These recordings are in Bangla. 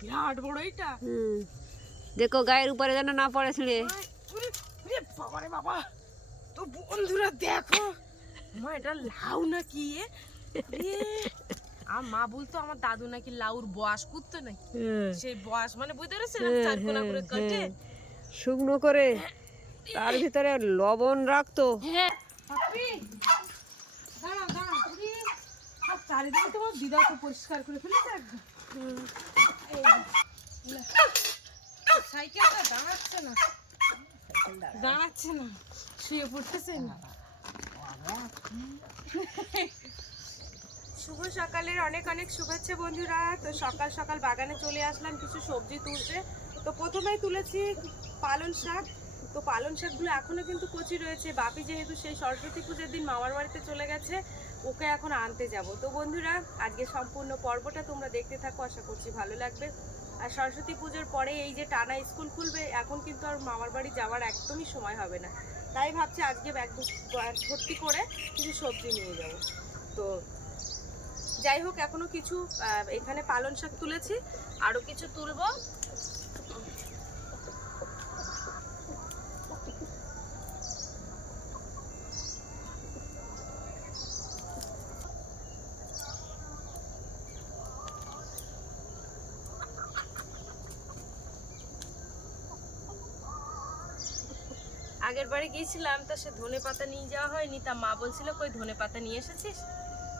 বিরাট বড় এটা। দেখো গায়ের উপরে যেন না পড়ে ছিঁড়ে। বাবা রে বাবা, তো বন্ধুরা দেখো মা, এটা লাউ নাকি? আর মা বলতো আমার দাদু নাকি লাউর বয়াস করতো নাকি, সেই বয়াস মানে বুঝতে পেরেছে, চারকোনা করে কেটে শুকনো করে তার ভিতরে লবণ রাখতো। হ্যাঁ দাঁড়াও দাঁড়াও, আর চারিদিকে তোমার দিদা তো পরিষ্কার করে ফেলেছে একদম। সাইকেলটা দাঁড়াচ্ছে না, দাঁড়াচ্ছে না, শুয়ে পড়তেছে না। শুভ সকালের অনেক অনেক শুভেচ্ছা বন্ধুরা। তো সকাল সকাল বাগানে চলে আসলাম কিছু সবজি তুলতে। তো প্রথমেই তুলেছি পালং শাক। তো পালং শাকগুলো এখনো কিন্তু কচি রয়েছে। বাপি যেহেতু সেই সরস্বতী পুজোর দিন মামার বাড়িতে চলে গেছে, ওকে এখন আনতে যাব। তো বন্ধুরা আজকে সম্পূর্ণ পর্বটা তোমরা দেখতে থাকো, আশা করছি ভালো লাগবে। আর সরস্বতী পুজোর পরে এই যে টানা স্কুল খুলবে, এখন কিন্তু আর মামার বাড়ি যাওয়ার একদমই সময় হবে না। তাই ভাবছি আজকে ব্যাগ ভর্তি করে কিছু সবজি নিয়ে যাব। তো যাই হোক, এখনো কিছু এখানে পালং শাক তুলেছি, আরো কিছু তুলবো। আগের বারে গিয়েছিলাম, তা সে ধনে পাতা নিয়ে যাওয়া হয়নি। তা মা বলছিল কই ধনে পাতা নিয়ে এসেছিস?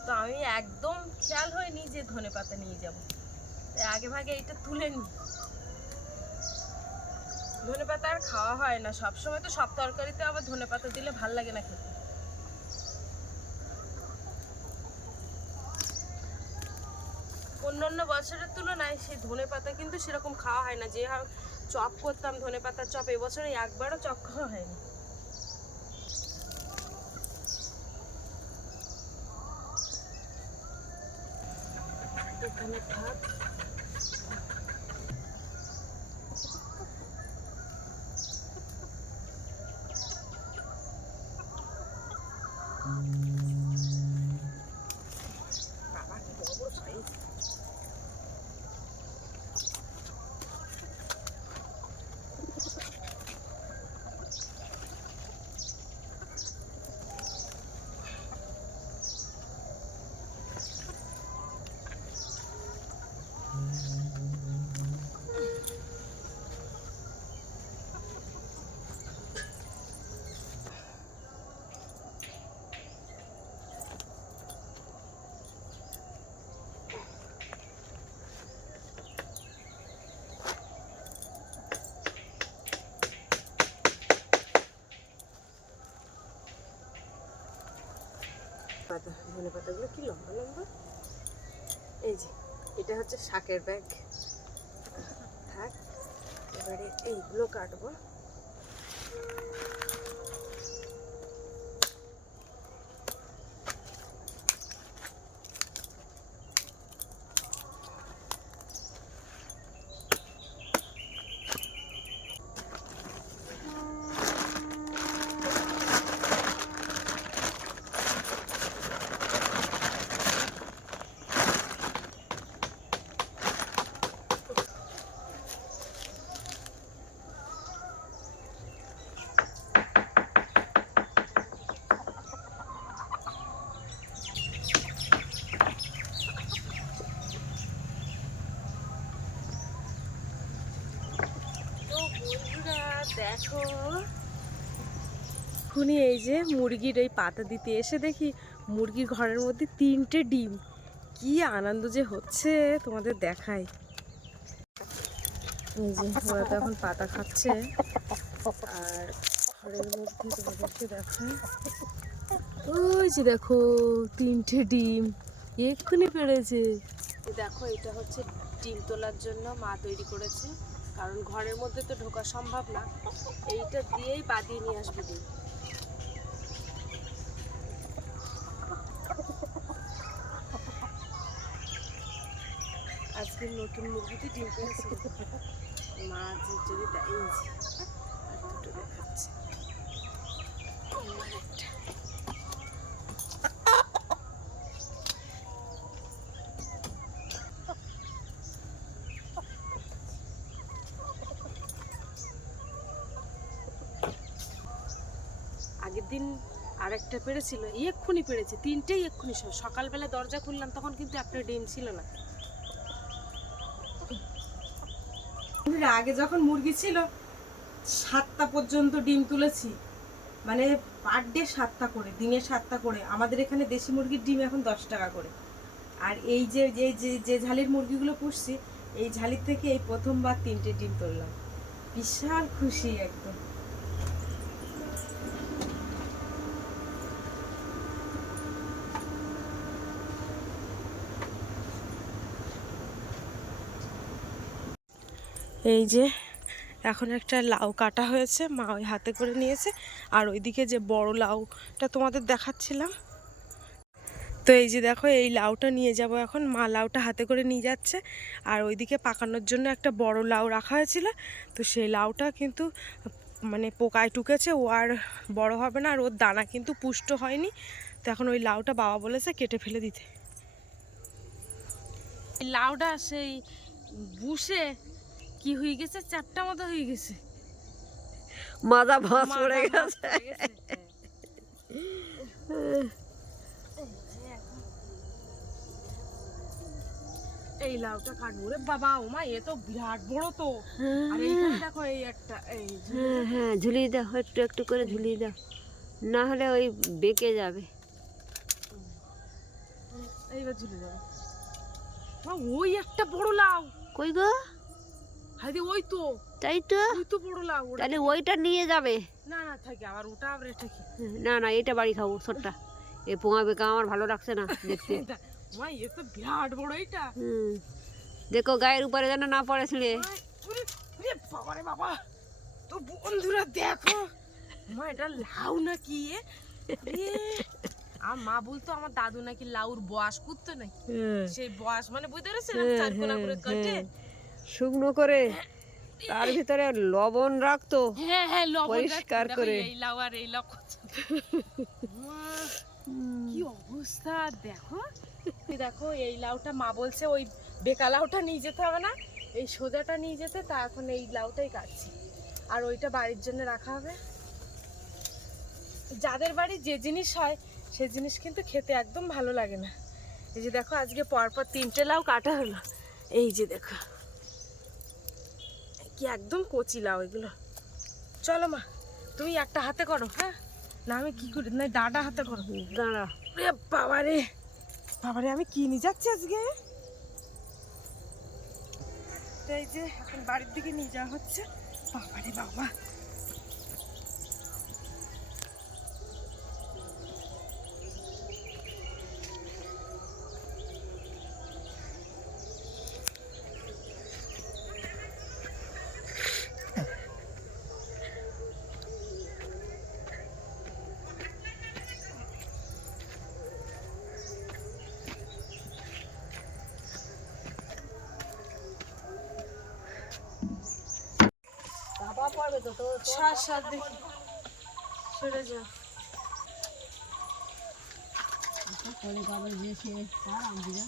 তো আমি একদম খেয়াল হয়নি যে ধনে পাতা নিয়ে যাব, তাই আগে ভাগে এটা তুলে নি। ধনে পাতা আর খাওয়া হয় না সবসময়, তো সব তরকারিতে আবার ধনে পাতা দিলে ভাল লাগে না খেতে। অন্যান্য বছরের তুলনায় সেই ধনে পাতা কিন্তু সেরকম খাওয়া হয় না। যে চপ করতাম ধনে পাতার চপ, এবছরে একবারও চপ খাওয়া হয়নি। এখানে থাক। বাবা কি বড় সাইজ। পাতা, ধনে পাতাগুলো কি লম্বা লম্বা। এই যে এটা হচ্ছে শাকের ব্যাগ। থাক, এবারে এইগুলো কাটবো। দেখো খুনি এই যে মুরগির এই পাতা দিতে এসে দেখি মুরগির ঘরের মধ্যে 3টে ডিম। কি আনন্দ যে হচ্ছে তোমাদের দেখাই। এই যে ওরা তো এখন পাতা খাচ্ছে, আর ঘরের মধ্যে তোমাদেরকে দেখায়। ওই যে দেখো 3টে ডিম এক্ষুনি পেড়েছে। দেখো এটা হচ্ছে ডিম তোলার জন্য মা তৈরি করেছে, কারণ ঘরের মধ্যে তো ঢোকা সম্ভব না। এইটা দিয়েই বাদিয়ে নিয়ে আসবে ডিম। আজকে নতুন মুরগিতে ডিম পেয়েছে মা, যদি দেয় আর দুটো দেখাচ্ছে। দিন আরেকটা পেড়েছিল, এক্ষুনি পেড়েছে, তিনটেই এক্ষুনি। সকালবেলা দরজা খুললাম তখন কিন্তু একটা ডিম ছিল না। আগে যখন মুরগি ছিল 7টা পর্যন্ত ডিম তুলেছি, মানে পার ডে 7টা করে, দিনে 7টা করে। আমাদের এখানে দেশি মুরগির ডিম এখন 10 টাকা করে। আর এই যে যে যে ঝালির মুরগিগুলো পুষছি, এই ঝালির থেকে এই প্রথমবার 3টে ডিম তুললাম। বিশাল খুশি একদম। এই যে এখন একটা লাউ কাটা হয়েছে, মা ওই হাতে করে নিয়েছে। আর ওইদিকে যে বড় লাউটা তোমাদের দেখাচ্ছিলাম, তো এই যে দেখো এই লাউটা নিয়ে যাব এখন। মা লাউটা হাতে করে নিয়ে যাচ্ছে। আর ওইদিকে পাকানোর জন্য একটা বড় লাউ রাখা হয়েছিল, তো সেই লাউটা কিন্তু মানে পোকায় টুকেছে, ও আর বড় হবে না, আর ওর দানা কিন্তু পুষ্ট হয়নি। তো এখন ওই লাউটা বাবা বলেছে কেটে ফেলে দিতে। লাউটা সেই বুসে কি হয়ে গেছে, চ্যাপটা মতো হয়ে গেছে, মাথা ভাঁজ পড়ে গেছে। এই লাউটা কাটবো রে বাবা, ও মা এ তো বিরাট বড় তো। আর এইখানে দেখো এই একটা, এই হ্যাঁ হ্যাঁ, ঝুলিয়ে দাও, একটু একটু করে ঝুলিয়ে দাও, না হলে ওই বেঁকে যাবে। এইবার ঝুলে যাবে। মা ওই একটা বড় লাউ। কই গো? হাইদি ওই তো, তাই তো, ওই তো বড় লাউ। তাহলে ওইটা নিয়ে যাবে। না না থাকে, আবার ওটা আবার এটা কি? না না, এটা বাড়ি খাবো ছোটটা। এই পোঙা বেকা আমার ভালো লাগছে না দেখতে। মা এ তো বিরাট বড় এইটা। দেখো গায়ের উপরে যেন না পড়ে ছিঁড়ে। বাবা রে বাবা, তো বন্ধুরা দেখো, মা এটা লাউ নাকি? আর মা বলতো আমার দাদু নাকি লাউর বয়স করতো নাকি, সেই বয়স মানে বুঝতে পেরেছে না, 4 কোনা করে কেটে শুকনো করে তার ভিতরে লবণ রাখতো। হ্যাঁ হ্যাঁ, লবণ পরিষ্কার করে। এই লাউ আর এই লাউ কি অবস্থা দেখো। দেখো এই লাউটা মা বলছে ওই বেকা লাউটা নিয়ে যেতে হবে না, এই সোজাটা নিয়ে যেতে। তা এখন এই লাউটাই কাটছি, আর ওইটা বাড়ির জন্য রাখা হবে। যাদের বাড়ি যে জিনিস হয় সে জিনিস কিন্তু খেতে একদম ভালো লাগে না। এই যে দেখো আজকে পরপর 3টে লাউ কাটা হলো। এই যে দেখো কি একদম কচি লাউ এগুলো। চলো মা, তুমি একটা হাতে করো, হ্যাঁ না আমি কি করি, না ডাটা হাতে করো। দাঁড়া, বাবারে বাবারে, আমি কি নিয়ে যাচ্ছি আজকে। তো এই যে এখন বাড়ির দিকে নিয়ে যাওয়া হচ্ছে। বাবারে বাবা, পড়বে তো তোর। সাত দেখি সরে যাও। পরে পাবে যে সে তার আমদিকে।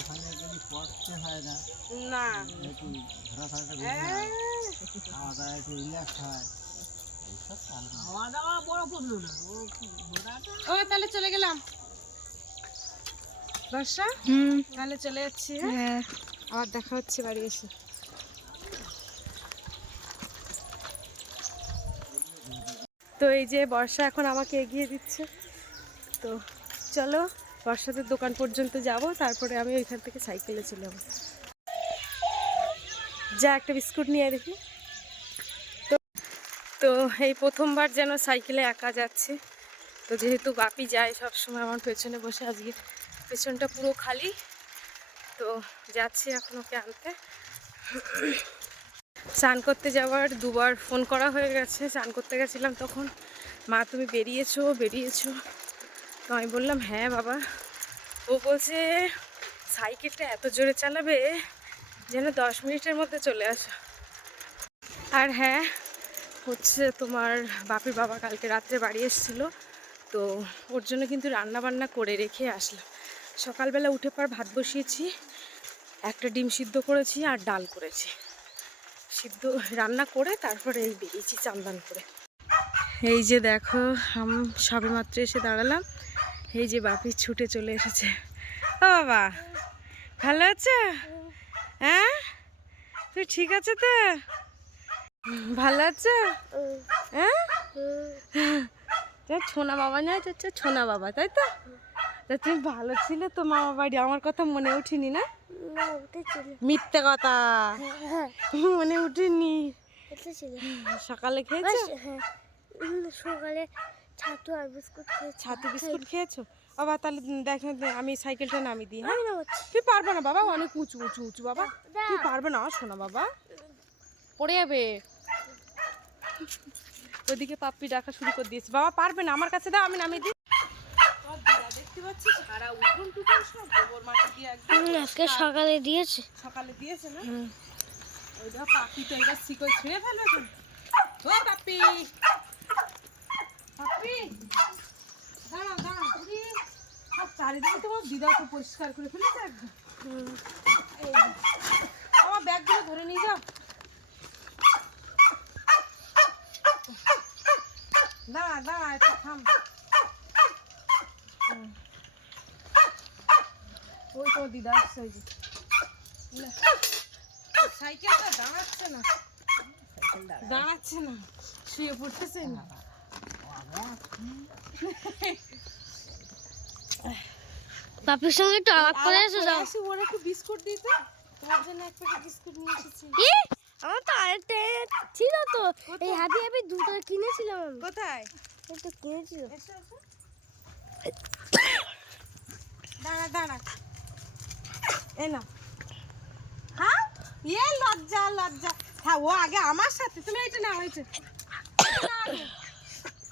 ওখানে গেলে পড়তে হয় না, না একটু ঘোরাফেরাটা খাওয়া দাওয়া একটু রিল্যাক্স হয়, এইসব খাওয়া দাওয়া বড় প্রবলেম না, ও ঘোরাটা। ও তাহলে চলে গেলাম বর্ষা। তাহলে চলে যাচ্ছি, হ্যাঁ আবার দেখা হচ্ছে বাড়ি এসে। তো এই যে বর্ষা এখন আমাকে এগিয়ে দিচ্ছে, তো চলো বর্ষাদের দোকান পর্যন্ত যাব, তারপরে আমি ওইখান থেকে সাইকেলে চলে যাবো। যা একটা বিস্কুট নিয়ে দেখি। তো এই প্রথমবার যেন সাইকেলে একা যাচ্ছে। তো যেহেতু বাপি যায় সবসময় আমার পেছনে বসে, আজকে পেছনটা পুরো খালি। তো যাচ্ছি এখন ওকে আনতে। স্নান করতে যাওয়ার 2বার ফোন করা হয়ে গেছে। স্নান করতে গেছিলাম তখন, মা তুমি বেরিয়েছো। তো আমি বললাম হ্যাঁ বাবা। ও বলছে সাইকেলটা এত জোরে চালাবে যেন 10 মিনিটের মধ্যে চলে আসা। আর হ্যাঁ হচ্ছে তোমার বাপির বাবা কালকে রাত্রে বাড়ি এসেছিলো, তো ওর জন্য কিন্তু রান্না বান্না করে রেখে আসলাম। সকালবেলা উঠে পর ভাত বসিয়েছি, একটা ডিম সিদ্ধ করেছি আর ডাল করেছি, সিদ্ধ রান্না করে তারপরে এই বেরিয়েছি চান্দান করে। এই যে দেখো সবে মাত্র এসে দাঁড়ালাম, এই যে বাপি ছুটে চলে এসেছে। ও বাবা ভালো আছো? হ্যাঁ তুই ঠিক আছে তো? ভালো আছো? হ্যাঁ ছোনা বাবা নয় তো ছোনা বাবা, তাই তো? তা তুমি ভালো ছিলে তো মামা বাড়ি, আমার কথা মনে উঠিনি না? মিথ্যে কথা, মনে উঠেনি। সকালে খেয়েছো? সকালে ছাতু আর বিস্কুট খেয়েছি। ছাতু বিস্কুট খেয়েছো? বাবা তাহলে দেখো আমি সাইকেলটা নামিয়ে দিই। হ্যাঁ তুই পারবে না বাবা, অনেক উঁচু উঁচু উঁচু বাবা, তুই পারবে না শোনা বাবা, পড়ে যাবে। ওদিকে পাপ্পি ডাকা শুরু করে দিয়েছে, বাবা পারবে না, আমার কাছে দাও আমি নামিয়ে দিই। দেখতে পাচ্ছিস সারা উঠোন টুটন সব গোবর মাটি দিয়ে একদম আজকে সকালে দিয়েছে। সকালে দিয়েছে না? ওই দেখো পাপ্পি তো এবার শিকড় ছুঁয়ে ফেলবে। ও পাপ্পি পাপ্পি দাঁড়াও দাঁড়াও, সব চারিদিকে তোমার দিদা তো পরিষ্কার করে ফেলেছে একদম। আমার ব্যাগগুলো ধরে নিয়ে যাও। দাঁড়া দাঁড়া একটু থাম। ওই তো দিদা আসছে, ওই যে সাইকেলটা দাঁড়াচ্ছে না, দাঁড়াচ্ছে না, শুয়ে পড়তেছে না। বাপির সঙ্গে একটু আলাপ করে এসে যাও। ওর একটু বিস্কুট দিতে, তোমার জন্য এক প্যাকেট বিস্কুট নিয়ে এসেছি। আমার তো আরেকটা ছিল তো, এই হ্যাপি হ্যাপি দুটো কিনেছিলাম আমি। কোথায়? এই তো কিনেছিল। এসো এসো, দাঁড়া দাঁড়া, এই না। হ্যাঁ এ লজ্জা লজ্জা, হ্যাঁ ও আগে আমার সাথে, তুমি এইটা নাও,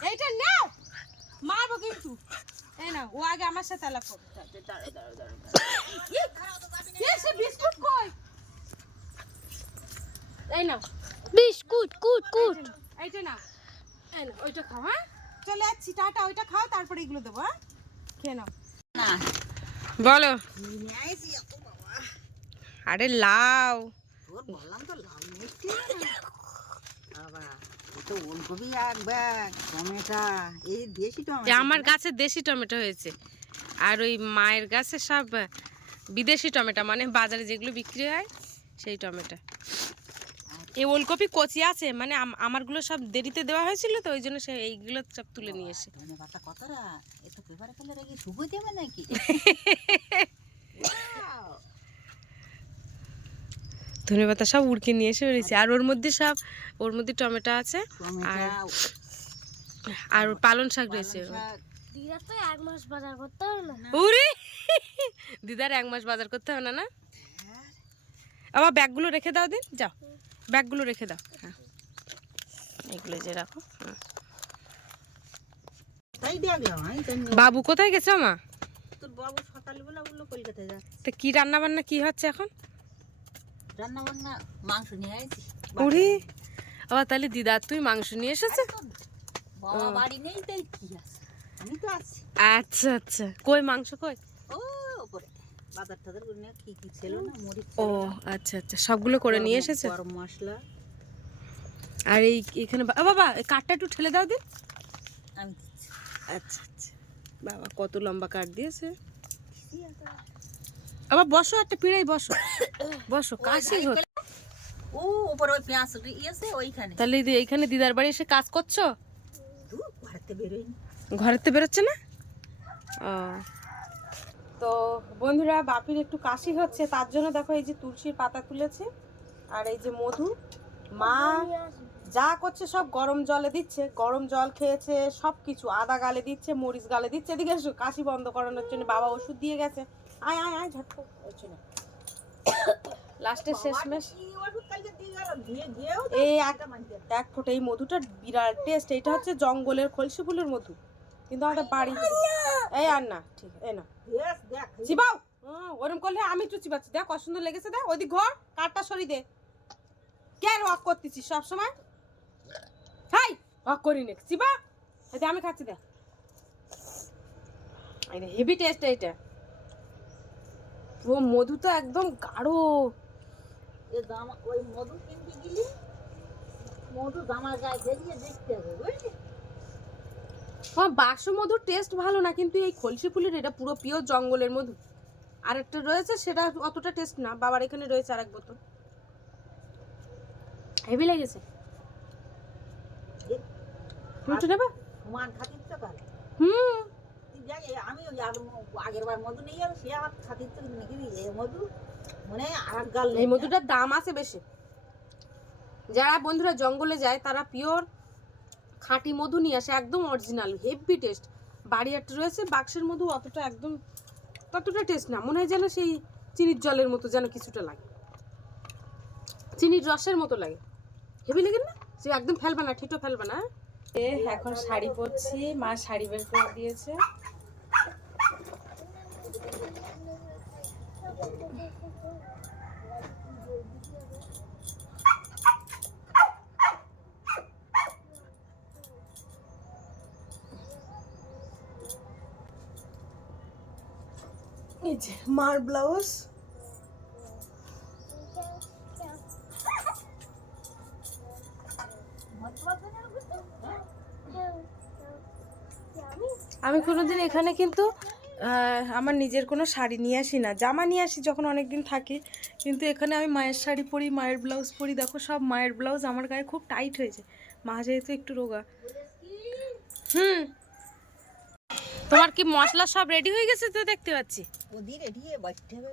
এইটা নাও, মারবো কিন্তু। এই না ও আগে আমার সাথে আলাপ করবে। সে বিস্কুট কই? এই নাও বিস্কুট কুট কুট। এইটা নাও, এই না ওইটা খাও। হ্যাঁ চলে যাচ্ছি, টাটা। ওইটা খাও তারপরে এগুলো দেবো। হ্যাঁ খেয়ে নাও। বলো। আরে লাউ, বললাম তো লাউ মিষ্টি বাবা, তো ওলকপি এক ব্যাগ, টমেটো, এই দেশি টমেটো। আমার গাছে দেশি টমেটো হয়েছে, আর ওই মায়ের গাছে সব বিদেশি টমেটো, মানে বাজারে যেগুলো বিক্রি হয় সেই টমেটো। এই ওলকপি কচি আছে, মানে আমারগুলো সব দেরিতে দেওয়া হয়েছিল তো ওই জন্য সে এইগুলো সব তুলে নিয়ে এসে। ধনেপাতা কতটা, একটু পেপারে ফেলে রেখে শুকো দেবে নাকি? ধনেপাতা সব উড়কে নিয়ে এসে বেরিয়েছে, আর ওর মধ্যে সব, ওর মধ্যে টমেটো আছে আর পালং শাক রয়েছে। দিদা তো 1 মাস বাজার করতে হবে না। উরে দিদার 1 মাস বাজার করতে হবে না? না আবার ব্যাগগুলো রেখে দাও দিন, যাও ব্যাগগুলো রেখে দাও। হ্যাঁ এগুলো যে রাখো। তাই দেবে ভাই। বাবু কোথায় গেছে মা? তোর বাবু সকালবেলা বললো কলকাতায় যা। তো কি রান্না বান্না কি হচ্ছে এখন? রান্না বান্না মাংস নিয়ে আসছি। উরে ও তাহলে দিদা তুই মাংস নিয়ে এসেছে? বাবা বাড়ি নেই তাই কি আছে, আমি তো আছি। আচ্ছা আচ্ছা, কই মাংস কই? ও উপরে বাজার টাজার করে নিয়ে কি কি ছিল না, মরিচ ও আচ্ছা আচ্ছা, সবগুলো করে নিয়ে এসেছে। গরম মশলা। আর এই এখানে বাবা এই কাঠটা একটু ঠেলে দাও দিন। আমি দিচ্ছি। আচ্ছা আচ্ছা, বাবা কত লম্বা কাঠ দিয়েছে। আবার বসো, একটা পিড়াই বসো, বসো কাশি হচ্ছে। ও উপরে ওই পেঁয়াজ ইয়েছে ওইখানে। তাহলে এইখানে দিদার বাড়ি এসে কাজ করছো? ঘরেতে বেরোয়নি, ঘরেতে বেরোচ্ছে না? ও তো বন্ধুরা, বাপির একটু কাশি হচ্ছে, তার জন্য দেখো এই যে তুলসীর পাতা তুলেছে, আর এই যে মধু। মা যা করছে সব গরম জলে দিচ্ছে, গরম জল খেয়েছে, সব কিছু আদা গালে দিচ্ছে, মরিচ গালে দিচ্ছে। এদিকে এসো, কাশি বন্ধ করানোর জন্য বাবা ওষুধ দিয়ে গেছে। আয় আয় আয় ঝটপট, লাস্টের শেষমেশ এই এক ফোঁটা এই মধুটা বিরাট টেস্ট। এটা হচ্ছে জঙ্গলের খলসি ফুলের মধু, কিন্তু আমাদের বাড়ি এই আর না ঠিক এই না বেশ দেখ চিবাও ওরম করলে আমি একটু চিবাচ্ছি দেখ কত সুন্দর লেগেছে দেখ ওইদিক ঘর কাঠটা সরি দে কেন ওয়াক করতেছিস সব সময় হাই ওয়াক করি নে চিবা এই আমি খাচ্ছি দেখ এই হেভি টেস্ট এটা ও মধু তো একদম গাঢ় এ দাম ওই মধু কিনতে গেলি মধু দামার গায়ে ফেলিয়ে দেখতে হবে বুঝলি বাক্স মধুর টেস্ট ভালো না কিন্তু এই খলসি ফুলের এটা পুরো পিওর জঙ্গলের মধু আরেকটা রয়েছে সেটা অতটা টেস্ট না বাবার এখানে রয়েছে আরেক বোতল হেভি লেগেছে একটু নেবে সমান খাতির তো করে হুম তুই যাই আমি ওই আগের বার মধু নিয়ে যাবো সে আমার খাতির তো নাকি এই মধু মানে আর গাল এই মধুটার দাম আছে বেশি যারা বন্ধুরা জঙ্গলে যায় তারা পিওর খাঁটি মধু নিয়ে আসে একদম অরিজিনাল হেভি টেস্ট বাড়ি একটা রয়েছে বাক্সের মধু অতটা একদম ততটা টেস্ট না মনে হয় যেন সেই চিনির জলের মতো যেন কিছুটা লাগে চিনির রসের মতো লাগে হেভি লাগে না সে একদম ফেলবে না ঠিটো ফেলবে না এখন শাড়ি পরছি মা শাড়ি বের করে দিয়েছে এই যে মার ব্লাউজ আমি কোনোদিন এখানে কিন্তু আমার নিজের কোনো শাড়ি নিয়ে আসি না জামা নিয়ে আসি যখন অনেক দিন থাকি কিন্তু এখানে আমি মায়ের শাড়ি পরি মায়ের ব্লাউজ পরি দেখো সব মায়ের ব্লাউজ আমার গায়ে খুব টাইট হয়েছে মা যেহেতু একটু রোগা তোমার কি মশলা সব রেডি হয়ে গেছে তো দেখতে পাচ্ছি ওদি রেডি হয়ে বাড়তে হবে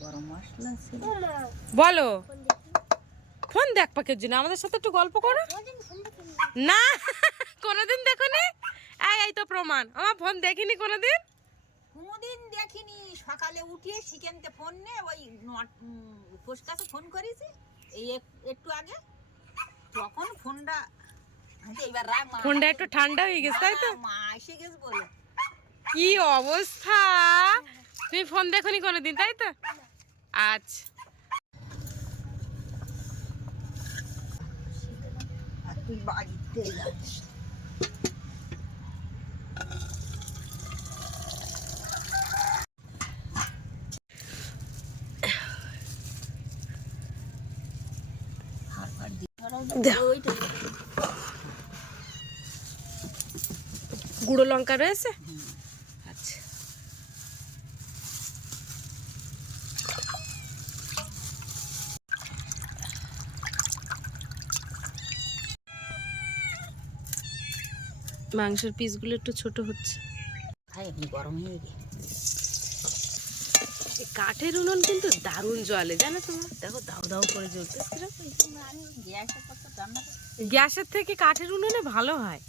গরম মশলা ছিল বলো ফোন দেখ পাকের জন্য আমাদের সাথে একটু গল্প করো না কোনোদিন দেখো নি এই তো প্রমাণ আমার ফোন দেখিনি কোনোদিন কোনোদিন দেখিনি সকালে উঠিয়ে শিখেনতে ফোন নে ওই পোস্টাসে ফোন করেছি এই একটু আগে তখন ফোনটা এইবার রাখ মা ফোনটা একটু ঠান্ডা হয়ে গেছে তাই তো মা এসে গেছে বলে কি অবস্থা তুমি ফোন দেখোনি কোনোদিন তাই তো আচ্ছা আর তুই বাড়িতে যাচ্ছিস গুঁড়ো লঙ্কা রয়েছে আচ্ছা মাংসের পিসগুলো একটু ছোট হচ্ছে গরম হয়ে গেছে কাঠের উনুন কিন্তু দারুণ জ্বলে জানো তোমার দেখো দাও দাও করে জ্বলতে গ্যাসের থেকে কাঠের উনুনে ভালো হয়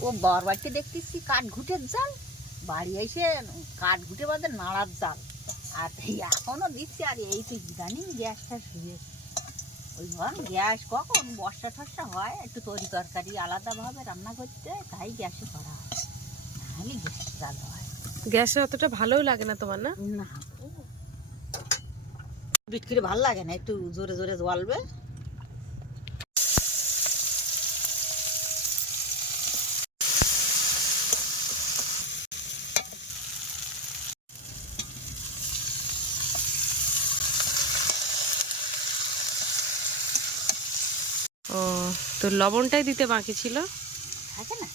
ও বর বাড়িতে দেখতেছি কাঠ ঘুটের জাল বাড়ি এসে কাঠ ঘুটে বাদে নাড়ার জাল আর এখনো দিচ্ছি আর এই তো ইদানিং গ্যাসটা শুয়ে ওই ধর গ্যাস কখন বর্ষা টর্ষা হয় একটু তরি তরকারি আলাদাভাবে রান্না করতে তাই গ্যাসে করা হয় নাহলে গ্যাস জাল হয় গ্যাসে অতটা ভালোও লাগে না তোমার না না বিটকিরে ভালো লাগে না একটু জোরে জোরে জ্বলবে ও তো লবণটাই দিতে বাকি ছিল আছে না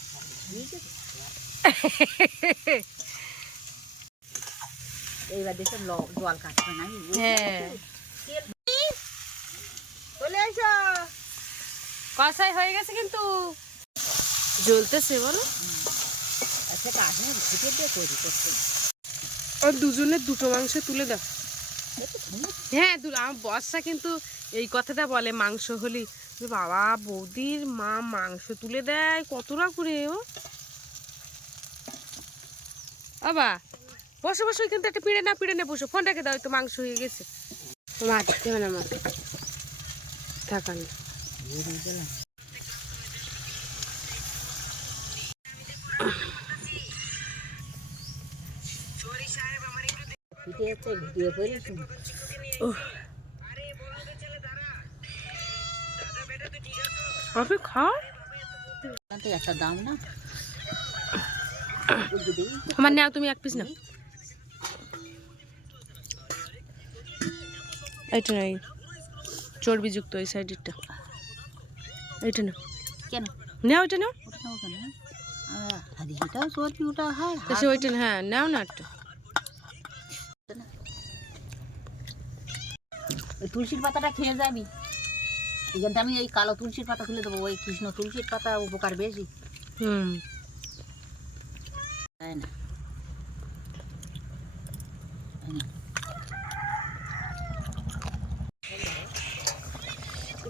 এইবার দেখে জল কাটবে না হ্যাঁ চলে এসো কষাই হয়ে গেছে কিন্তু জ্বলতেছে বলো আচ্ছা কাঠে ঘুটে দিয়ে তৈরি করতে আর দুজনের দুটো মাংস তুলে দাও হ্যাঁ আমার বর্ষা কিন্তু এই কথাটা বলে মাংস হলি বাবা বৌদির মা মাংস তুলে দেয় কতটা করে ও বাবা বসে বসে কিন্তু একটা পিড়ে না বসো ফোন রেখে দাও একটু মাংস হয়ে গেছে মাছ দেবে না মাছ থাকান পিঠে একটা ভিডিও করিস আপনি খাও, তো একটা দাম না আমার নাও, তুমি এক পিস নাও। এইটা নাই, চর্বিযুক্ত এই সাইডেরটা, এইটা না কেন নাও, ওইটা নাও। ওটা নাও কেন এটাও চর্বি ওটা হয় তা সে ওইটা, হ্যাঁ নাও না একটা। ওই তুলসীর পাতাটা খেয়ে যাবি, এখানটা আমি এই কালো তুলসীর পাতা খুলে দেবো, ওই কৃষ্ণ তুলসীর পাতা উপকার বেশি। হুম, তাই না?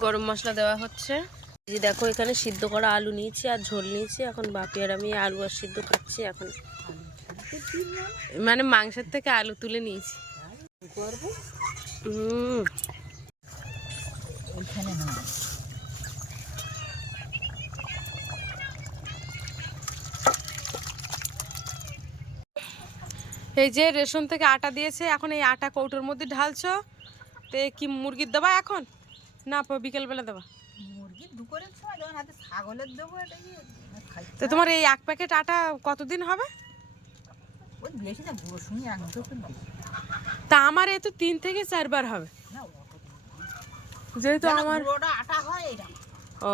গরম মশলা দেওয়া হচ্ছে। এই যে দেখো এখানে সিদ্ধ করা আলু নিয়েছি আর ঝোল নিয়েছি। এখন বাপি আর আমি আলু আর সিদ্ধ খাচ্ছি। এখন মানে মাংসের থেকে আলু তুলে নিয়েছি। ওইখানে না এই যে রেশন থেকে আটা দিয়েছে, এখন এই আটা কৌটোর মধ্যে ঢালছো। তো কি মুরগির দেবা এখন না বিকেলবেলা দেবা? মুরগির দুপুরের সময় যখন হাতে ছাগলের দেবো এটা কি খাইতে তো তোমার এই এক প্যাকেট আটা কতদিন হবে? ওই বেশি না গুঁড়ো শুনি এক দুটো বেশি তা আমার এই তো 3 থেকে 4 বার হবে, না যেহেতু আমার। গুঁড়োটা আটা হয় এটা। ও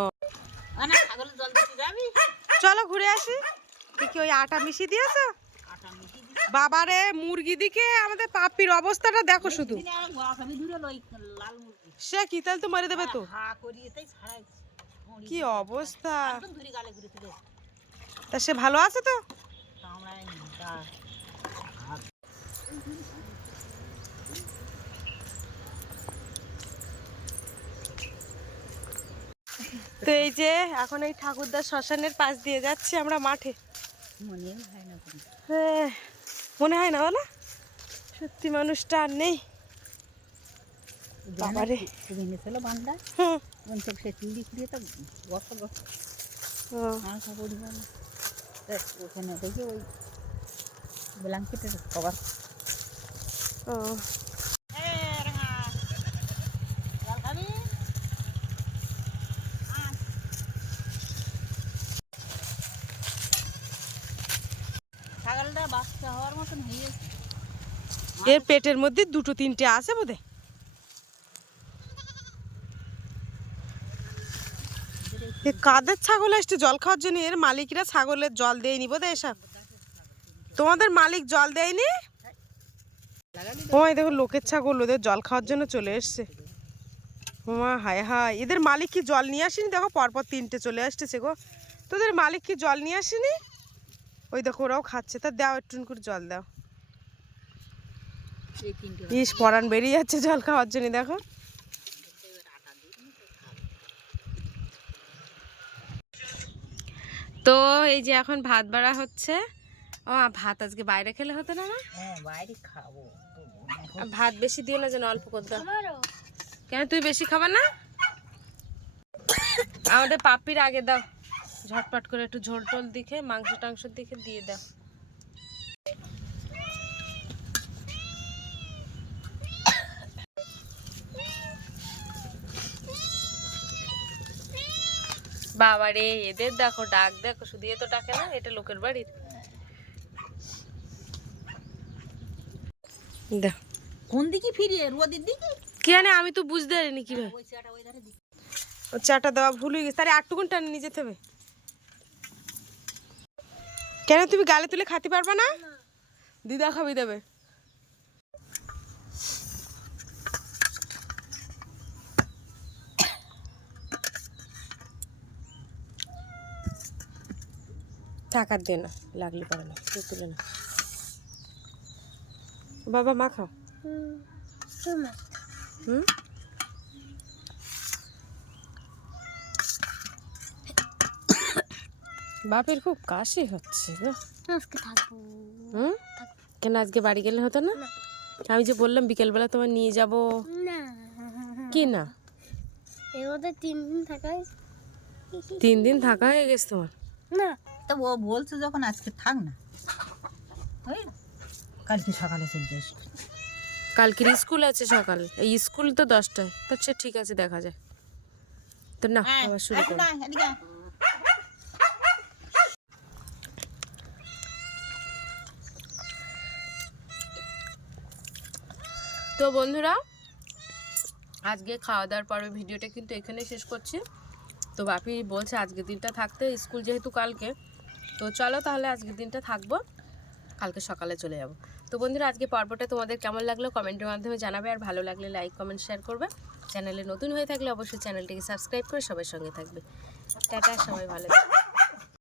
না ছাগলের জল দিতে যাবি? চলো ঘুরে আসি। দেখি ওই আটা মিশিয়ে দিয়েছো? আটা মিশিয়ে বাবারে মুরগি দিকে আমাদের পাপির অবস্থাটা দেখো শুধু। দিনে আর গোয়াখাবি দূরে লই লাল মুরগি সে কি তাহলে তো মেরে দেবে তো। হা করিয়ে তাই ছাড়াই কি অবস্থা, একদম ধরে গালে ঘুরে থেকে তা সে ভালো আছে তো? কামড়ায় তো এই যে এখন এই ঠাকুরদার শ্মশানের পাশ দিয়ে যাচ্ছি আমরা মাঠে। মনে হয় না কোনো। হ্যাঁ, মনে হয় না বলো, সত্যি মানুষটা আর নেই। বাবারে ভেঙে ছিল বান্ধা হুম, সে চুরি খুঁড়িয়ে তো বস্তা বস্তা ও, মাংস পরিমাণ ওখানে দেখি ওই ব্ল্যাঙ্কেটের কভার। ও ছাগলটা বাচ্চা হওয়ার মতন হয়ে গেছে। এর পেটের মধ্যে 2-3টে আছে বোধ হয়। কাদের ছাগল আসছে জল খাওয়ার জন্য? এর মালিকরা ছাগলের জল দেয়নি বোধ হয় এসব। তোমাদের মালিক জল দেয়নি? ওই দেখো লোকের ছাগল ওদের জল খাওয়ার জন্য চলে এসছে। মা হায় হায়, এদের মালিক কি জল নিয়ে আসেনি? দেখো পরপর 3টে চলে আসতেছে গো। তোদের মালিক কি জল নিয়ে আসেনি? ওই দেখো ওরাও খাচ্ছে। তা দাও একটু করে জল দাও। ইস পরান বেরিয়ে যাচ্ছে জল খাওয়ার জন্য। দেখো তো এই যে এখন ভাত বাড়া হচ্ছে। ও ভাত আজকে বাইরে খেলে হতো না? হ্যাঁ বাইরে খাবো ভাত বেশি দিও না, যেন অল্প করে দাও। কেন তুই বেশি খাবার না? আমাদের পাপির আগে দাও, ঝটপট করে একটু ঝোল টোল দিকে মাংস টাংস দিকে দিয়ে দাও। বাবারে এদের দেখো ডাক, দেখো শুধু এ তো ডাকে না, এটা লোকের বাড়ির। দেখ কোন দিকে ফিরিয়ে রোদের দিকে কি জানে, আমি তো বুঝতে পারিনি কিভাবে ওই চাটা ওই ধারে দিকে। ও চাটা দেওয়া ভুল হয়ে গেছে। তারে আটটুকুন টান নিয়ে যেতে হবে। কেন তুমি গালে তুলে খাতে পারবা না? দিদা খাবি দেবে। টাকার দে না, লাগলে পারে না, তুলে না। বাবা মা খাও। হুম, বাপের খুব কাশি হচ্ছে গো। আজকে থাকবো হুম, কেন আজকে বাড়ি গেলে হতো না? আমি যে বললাম বিকেলবেলা তোমার নিয়ে যাব। না, কি না? এর মধ্যে 3 দিন থাকাই 3 দিন থাকা হয়ে গেছে তোমার? না। তো ও বলছে যখন আজকে থাক না ওই কালকে সকালে চলতে স্কুল। কালকের স্কুল আছে সকালে, এই স্কুল তো 10টায়। তো আচ্ছা ঠিক আছে, দেখা যায়। তো না আবার শুরু করো। তো বন্ধুরা, আজকে খাওয়া দাওয়ার পরে ভিডিওটা কিন্তু এখানে শেষ করছি। তো বাপি বলছে আজকের দিনটা থাকতে, স্কুল যেহেতু কালকে। তো চলো তাহলে আজকের দিনটা থাকবো, কালকে সকালে চলে যাব। তো বন্ধুরা, আজকে পর্বটা তোমাদের কেমন লাগলো কমেন্টের মাধ্যমে জানাবে, আর ভালো লাগলে লাইক কমেন্ট শেয়ার করবে। চ্যানেলে নতুন হয়ে থাকলে অবশ্যই চ্যানেলটিকে সাবস্ক্রাইব করে সবার সঙ্গে থাকবে। টাটা, সবাই ভালো থাকবে।